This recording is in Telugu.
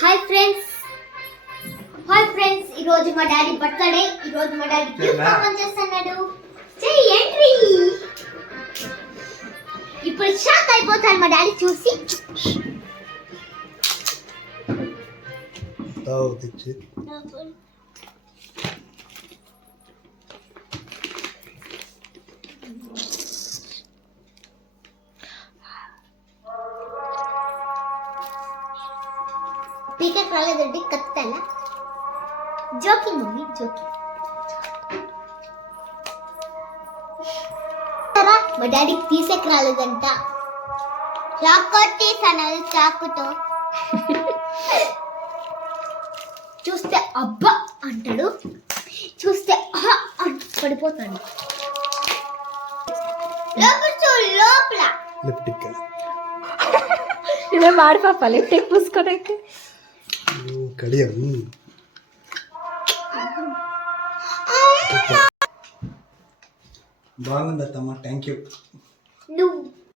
హాయ్ ఫ్రెండ్స్ ఈ రోజు మా డాడీ బర్త్డే. ఈ రోజు మా డాడీ గిఫ్ట్ ఓపెన్ చేస్తున్నాడు. చెయ్యి ఎంట్రీ. ఇప్పుడు షాక్ అయిపోతాడు మా డాడీ చూసి. తావు తెచ్చి పీకెట్ రాలేదండి, కత్తాల జోకింగ్ మమ్మీ జోకింగ్. మా డాడీకి తీసేకి రాలేదంట. చాకు తీసాను చాకుతో. చూస్తే అబ్బా అంటాడు, చూస్తే పడిపోతాడు. లోపల లిప్టిక్ ఇవే మాడి పాప లిప్టిక్ పూసుకోడానికి కడియం. బాగుంది అత్తమ్మ, థ్యాంక్ యూ.